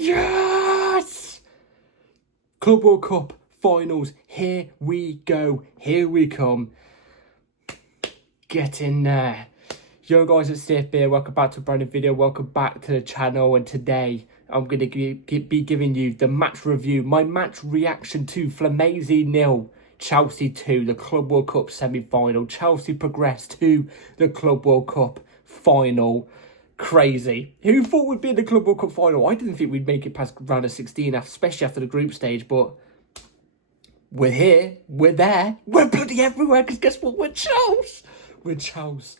Yes! Club World Cup finals. Here we go. Here we come. Get in there. Yo guys, it's Safe Beer. Welcome back to a brand new video. Welcome back to the channel. And today I'm going to be giving you the match review. My match reaction to Fluminense 0, Chelsea 2, the Club World Cup semi-final. Chelsea progressed to the Club World Cup final. Crazy. Who thought we'd be in the Club World Cup final? I didn't think we'd make it past round of 16, especially after the group stage, but we're here, we're there, we're bloody everywhere, because guess what? We're Chelsea. We're Chelsea.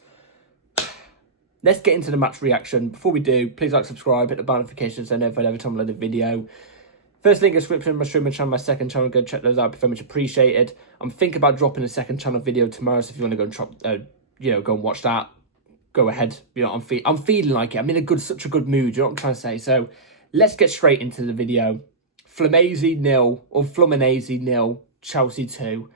Let's get into the match reaction. Before we do, please like, subscribe, hit the bell notifications so you know every time I load a video. First link in the description, my streaming channel, my second channel, go check those out, very much appreciated. I'm thinking about dropping a second channel video tomorrow, so if you want to go and watch that, go ahead. You know, I'm feeling like it. I'm in such a good mood. You know what I'm trying to say? So let's get straight into the video. Fluminense 0, Chelsea 2.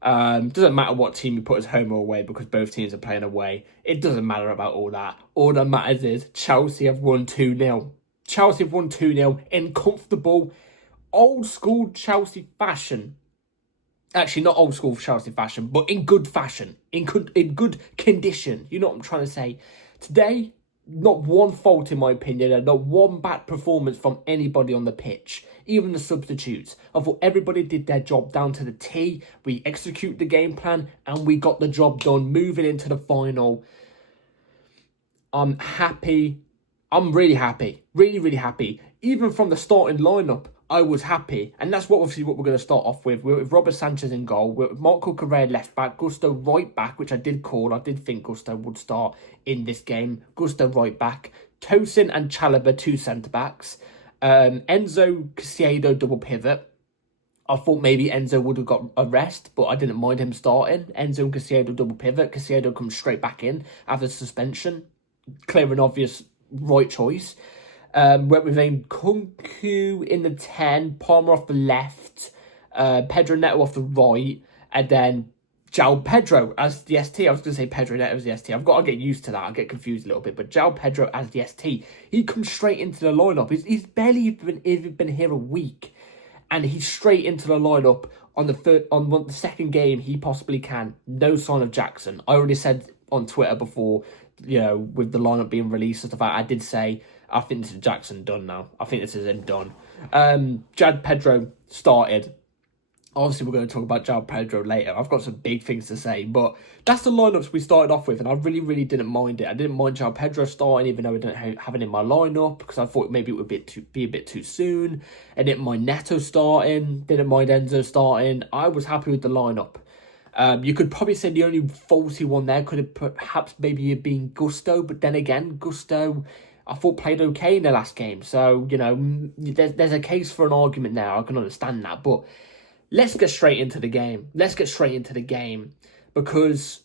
Doesn't matter what team you put as home or away because both teams are playing away. It doesn't matter about all that. All that matters is Chelsea have won 2-0. Chelsea have won 2-0 in comfortable, old school Chelsea fashion. Actually, not old school Chelsea fashion, but in good fashion, in good condition. You know what I'm trying to say? Today, not one fault in my opinion, and not one bad performance from anybody on the pitch, even the substitutes. I thought everybody did their job down to the T. We executed the game plan, and we got the job done, moving into the final. I'm happy. I'm really happy. Really, really happy. Even from the starting lineup, I was happy, and that's obviously what we're going to start off with. We're with Robert Sanchez in goal, with Marco Correa left back, Gusto right back, which I did call. I did think Gusto would start in this game. Gusto right back, Tosin and Chalobah two centre backs, Enzo Caicedo double pivot. I thought maybe Enzo would have got a rest, but I didn't mind him starting. Enzo and Caicedo double pivot. Caicedo comes straight back in after suspension. Clear and obvious right choice. Went with Kunku in the 10, Palmer off the left, Pedro Neto off the right, and then JOAO Pedro as the ST. I was going to say Pedro Neto as the ST. I've got to get used to that. I get confused a little bit, but JOAO Pedro as the ST. He comes straight into the lineup. He's barely even been here a week, and he's straight into the lineup on the second game he possibly can. No sign of Jackson. I already said on Twitter before, you know, with the lineup being released and stuff like that, I did say, I think this is Jackson done now. I think this is him done. JOAO Pedro started. Obviously, we're going to talk about JOAO Pedro later. I've got some big things to say, but that's the lineups we started off with, and I really, really didn't mind it. I didn't mind JOAO Pedro starting, even though I didn't have it in my lineup, because I thought maybe it would be a bit too soon. I didn't mind Neto starting. Didn't mind Enzo starting. I was happy with the lineup. You could probably say the only faulty one there could have perhaps maybe been Gusto, but then again, Gusto, I thought played okay in the last game. So, you know, there's a case for an argument there. I can understand that. But let's get straight into the game. Let's get straight into the game. Because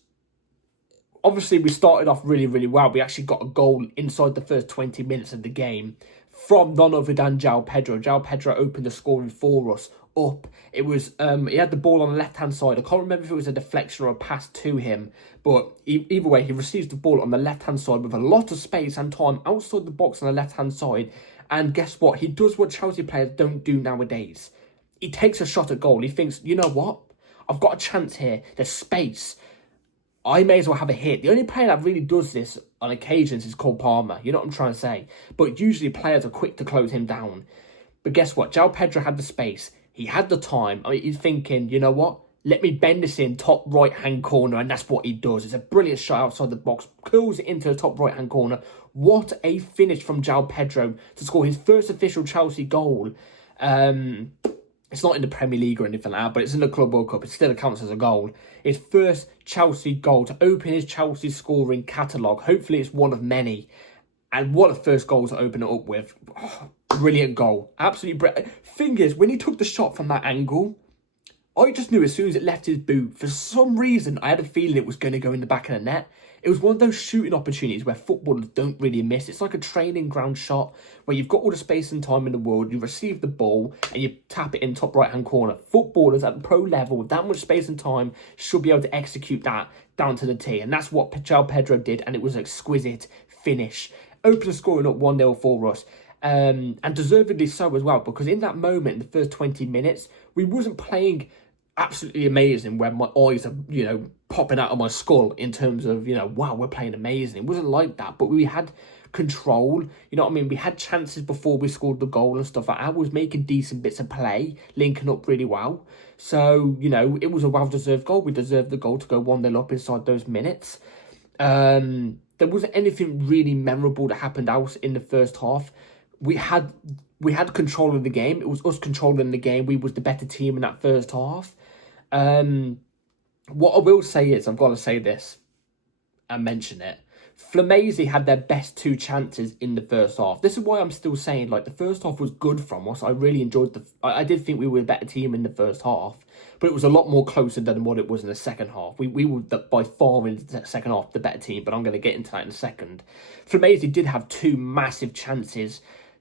obviously we started off really, really well. We actually got a goal inside the first 20 minutes of the game from none other than JOAO Pedro. JOAO Pedro opened the scoring for us up. It was, he had the ball on the left-hand side. I can't remember if it was a deflection or a pass to him, but either way, he receives the ball on the left-hand side with a lot of space and time outside the box on the left-hand side, and guess what? He does what Chelsea players don't do nowadays. He takes a shot at goal. He thinks, you know what? I've got a chance here. There's space. I may as well have a hit. The only player that really does this on occasions is Cole Palmer. You know what I'm trying to say? But usually players are quick to close him down. But guess what? JOAO Pedro had the space. He had the time. I mean, he's thinking, you know what? Let me bend this in top right-hand corner, and that's what he does. It's a brilliant shot outside the box. Curls it into the top right-hand corner. What a finish from JOAO Pedro to score his first official Chelsea goal. It's not in the Premier League or anything like that, but it's in the Club World Cup. It still counts as a goal. His first Chelsea goal to open his Chelsea scoring catalogue. Hopefully it's one of many. And what a first goal to open it up with. Oh, brilliant goal. Absolutely brilliant. Thing is, when he took the shot from that angle, I just knew as soon as it left his boot, for some reason, I had a feeling it was going to go in the back of the net. It was one of those shooting opportunities where footballers don't really miss. It's like a training ground shot where you've got all the space and time in the world, you receive the ball and you tap it in top right-hand corner. Footballers at the pro level with that much space and time should be able to execute that down to the T. And that's what JOAO Pedro did, and it was an exquisite finish. Open scoring up 1-0 for us. And deservedly so as well, because in that moment, in the first 20 minutes, we wasn't playing absolutely amazing where my eyes are, popping out of my skull in terms of, wow, we're playing amazing. It wasn't like that, but we had control, you know what I mean? We had chances before we scored the goal and stuff like that. I was making decent bits of play, linking up really well. So, it was a well-deserved goal. We deserved the goal to go 1-0 up inside those minutes. There wasn't anything really memorable that happened else in the first half. We had control of the game. It was us controlling the game. We was the better team in that first half. What I will say is, I've got to say this and mention it. Fluminense had their best 2 chances in the first half. This is why I'm still saying, like, the first half was good from us. I really enjoyed I did think we were a better team in the first half, but it was a lot more closer than what it was in the second half. We were by far in the second half the better team, but I'm going to get into that in a second. Fluminense did have 2 massive chances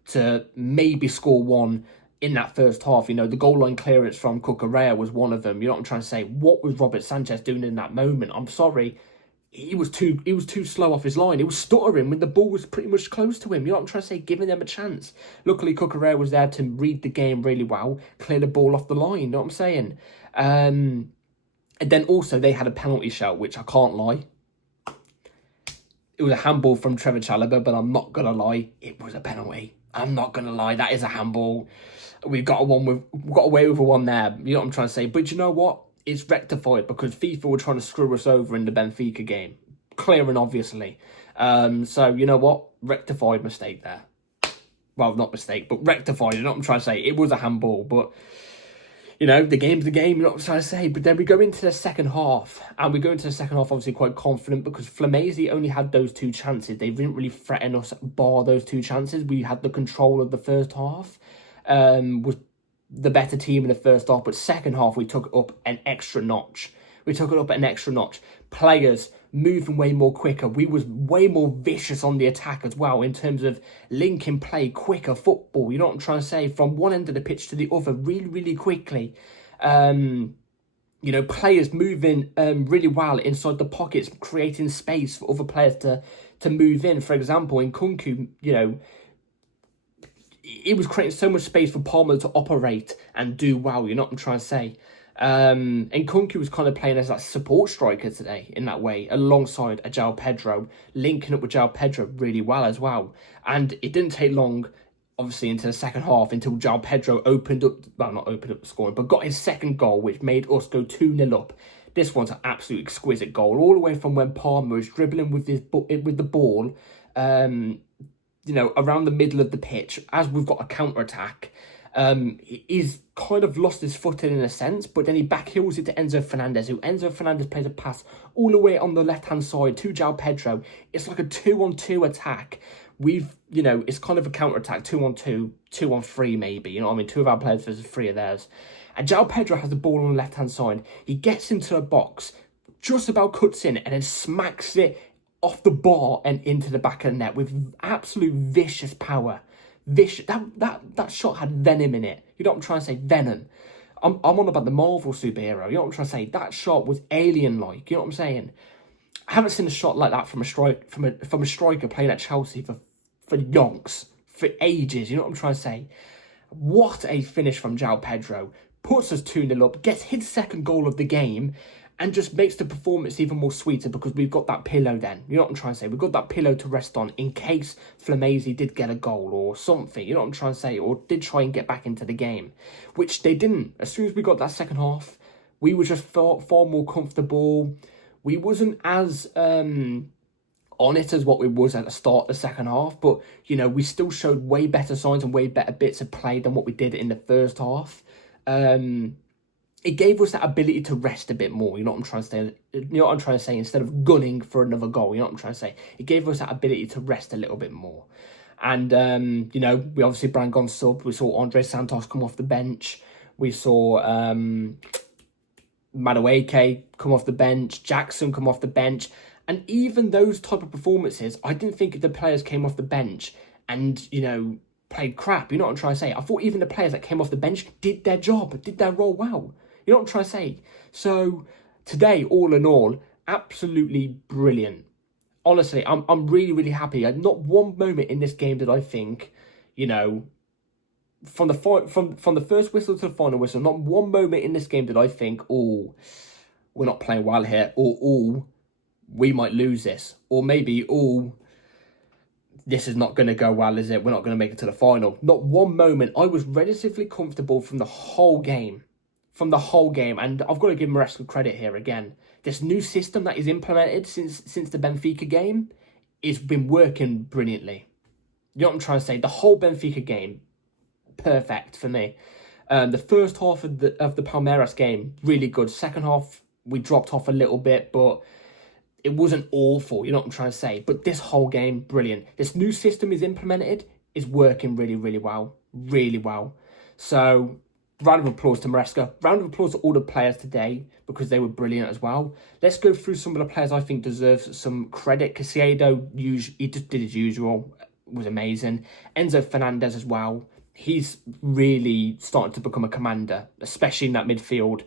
to maybe score 1 in that first half. The goal line clearance from Cucurella was one of them. You know what I'm trying to say? What was Robert Sanchez doing in that moment? I'm sorry. He was too slow off his line. He was stuttering when the ball was pretty much close to him. You know what I'm trying to say? Giving them a chance. Luckily, Cucurella was there to read the game really well, clear the ball off the line. You know what I'm saying? And then also they had a penalty shout, which I can't lie. It was a handball from Trevor Chalobah, but I'm not gonna lie, it was a penalty. I'm not gonna lie, that is a handball. We got away with a one there. You know what I'm trying to say? But you know what? It's rectified because FIFA were trying to screw us over in the Benfica game. Clear and obviously. So, you know what? Rectified mistake there. Well, not mistake, but rectified. You know what I'm trying to say? It was a handball, but, the game's the game. You know what I'm trying to say? But then we go into the second half. And we go into the second half obviously quite confident because Fluminense only had those 2 chances. They didn't really threaten us bar those 2 chances. We had the control of the first half. Was the better team in the first half, but second half we took it up an extra notch. Players moving way more quicker. We was way more vicious on the attack as well in terms of linking play, quicker football. You know what I'm trying to say? From one end of the pitch to the other really, really quickly. Players moving really well inside the pockets, creating space for other players to move in. For example, in Kunku, it was creating so much space for Palmer to operate and do well, you know what I'm trying to say? And Kunku was kind of playing as that support striker today in that way, alongside a JOAO Pedro, linking up with JOAO Pedro really well as well. And it didn't take long, obviously, into the second half until JOAO Pedro not opened up the scoring, but got his second goal, which made us go 2-0 up. This one's an absolute exquisite goal, all the way from when Palmer was dribbling with the ball, around the middle of the pitch, as we've got a counter-attack. He's kind of lost his footing in a sense, but then he backheels it to Enzo Fernandez, Enzo Fernandez plays a pass all the way on the left-hand side to JOAO Pedro. It's like a 2-on-2 attack. It's kind of a counter-attack, 2-on-2, 2-on-3 maybe, you know what I mean? 2 of our players versus 3 of theirs. And JOAO Pedro has the ball on the left-hand side. He gets into the box, just about cuts in, and then smacks it off the bar and into the back of the net with absolute vicious power. That shot had venom in it. You know what I'm trying to say? Venom. I'm on about the Marvel superhero. You know what I'm trying to say? That shot was alien-like. You know what I'm saying? I haven't seen a shot like that from a striker playing at Chelsea for yonks, for ages. You know what I'm trying to say? What a finish from JOAO Pedro. Puts us 2-0 up, gets his second goal of the game, and just makes the performance even more sweeter because we've got that pillow then. You know what I'm trying to say? We've got that pillow to rest on in case Fluminense did get a goal or something. You know what I'm trying to say? Or did try and get back into the game. Which they didn't. As soon as we got that second half, we were just far more comfortable. We wasn't as on it as what we was at the start of the second half. But, we still showed way better signs and way better bits of play than what we did in the first half. It gave us that ability to rest a bit more. You know what I'm trying to say? Instead of gunning for another goal. You know what I'm trying to say? It gave us that ability to rest a little bit more. And, we obviously brought on sub. We saw Andre Santos come off the bench. We saw Madueke come off the bench. Jackson come off the bench. And even those type of performances, I didn't think the players came off the bench and, played crap. You know what I'm trying to say? I thought even the players that came off the bench did their job, did their role well. You know what I'm trying to say? So today, all in all, absolutely brilliant. Honestly, I'm really, really happy. Not one moment in this game did I think, you know, from the first whistle to the final whistle, not one moment in this game did I think, oh, we're not playing well here, or oh, we might lose this, or maybe, oh, this is not going to go well, is it? We're not going to make it to the final. Not one moment. I was relatively comfortable from the whole game. And I've got to give Maresca credit here again. This new system that is implemented since the Benfica game has been working brilliantly. You know what I'm trying to say? The whole Benfica game, perfect for me. The first half of the Palmeiras game, really good. Second half, we dropped off a little bit, but it wasn't awful, you know what I'm trying to say. But this whole game, brilliant. This new system is implemented, is working really, really well. Really well. So, round of applause to Maresca. Round of applause to all the players today, because they were brilliant as well. Let's go through some of the players I think deserve some credit. Caicedo, he just did his usual. Was amazing. Enzo Fernandez as well. He's really starting to become a commander, especially in that midfield.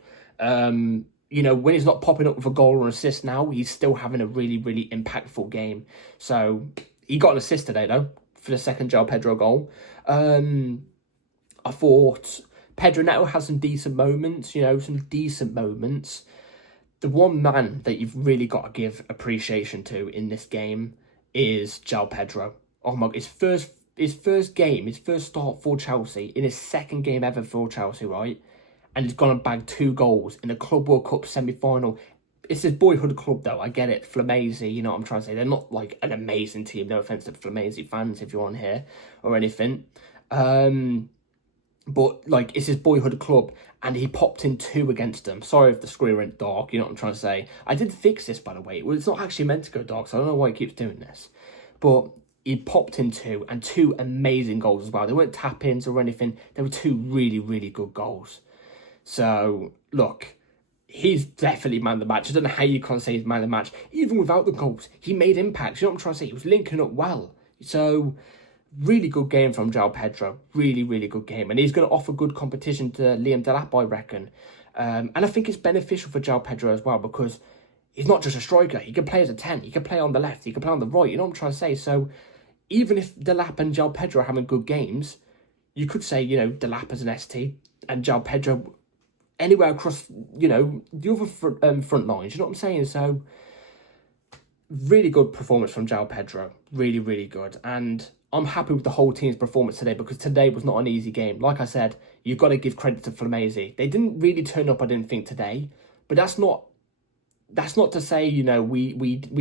You know, when he's not popping up with a goal or an assist now, he's still having a really, really impactful game. So, he got an assist today, though, for the second JOAO Pedro goal. I thought Pedro Neto has some decent moments, you know, some decent moments. The one man that you've really got to give appreciation to in this game is JOAO Pedro. Oh my God, his first start for Chelsea, in his second game ever for Chelsea, right? And he's gone and bagged 2 goals in the Club World Cup semi-final. It's his boyhood club, though. I get it. Fluminense, you know what I'm trying to say. They're not, like, an amazing team. No offence to Fluminense fans if you're on here or anything. But, like, it's his boyhood club, and he popped in 2 against them. Sorry if the screen went dark, you know what I'm trying to say. I did fix this, by the way. Well, it's not actually meant to go dark, so I don't know why he keeps doing this. But he popped in 2, and 2 amazing goals as well. They weren't tap-ins or anything. They were 2 really, really good goals. So, look, he's definitely man of the match. I don't know how you can't say he's man of the match. Even without the goals, he made impacts. You know what I'm trying to say? He was linking up well. So, really good game from JOAO Pedro. Really, really good game. And he's going to offer good competition to Liam Delap, I reckon. And I think it's beneficial for JOAO Pedro as well, because he's not just a striker. He can play as a 10. He can play on the left. He can play on the right. You know what I'm trying to say? So, even if Delap and JOAO Pedro are having good games, you could say, you know, Delap as an ST and JOAO Pedro anywhere across, you know, the other front lines. You know what I'm saying? So, really good performance from JOAO Pedro. Really, really good. And I'm happy with the whole team's performance today, because today was not an easy game. Like I said, you've got to give credit to Fluminense. They didn't really turn up, I didn't think, today. But that's not to say, you know, we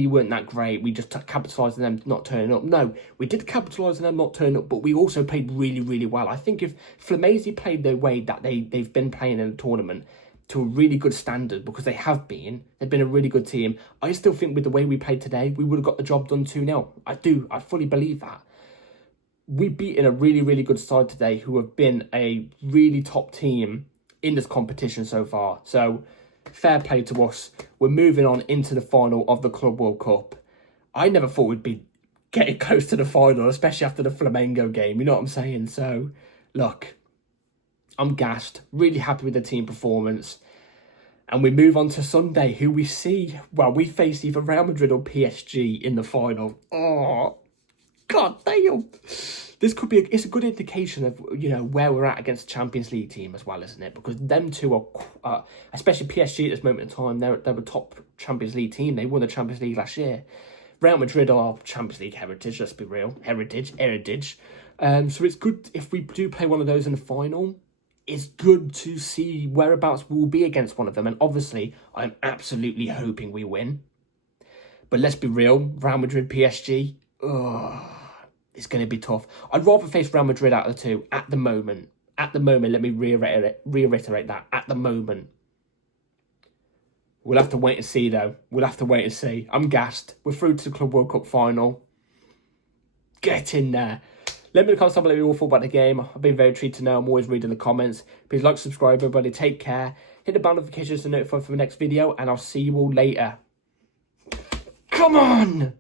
weren't that great. We just capitalised on them not turning up. No, we did capitalise on them not turning up, but we also played really, really well. I think if Fluminense played the way that they've been playing in the tournament to a really good standard, because they've been a really good team, I still think with the way we played today, we would have got the job done 2-0. I fully believe that. We beat in a really, really good side today, who have been a really top team in this competition so far. So, fair play to us. We're moving on into the final of the Club World Cup. I never thought we'd be getting close to the final, especially after the Flamengo game. You know what I'm saying? So, look, I'm gassed. Really happy with the team performance. And we move on to Sunday, who we see, well, we face either Real Madrid or PSG in the final. Oh, God damn. This could be, it's a good indication of, you know, where we're at against the Champions League team as well, isn't it? Because them two are, especially PSG at this moment in time, they're a top Champions League team. They won the Champions League last year. Real Madrid are Champions League heritage, let's be real. Heritage. So it's good if we do play one of those in the final. It's good to see whereabouts we'll be against one of them. And obviously, I'm absolutely hoping we win. But let's be real, Real Madrid, PSG, it's going to be tough. I'd rather face Real Madrid out of the 2 at the moment. At the moment, let me reiterate that. At the moment. We'll have to wait and see, though. We'll have to wait and see. I'm gassed. We're through to the Club World Cup final. Get in there. Let me know in the comments below what you all thought about the game. I've been very treated to know. I'm always reading the comments. Please like, subscribe, everybody. Take care. Hit the bell notifications to notify for the next video. And I'll see you all later. Come on!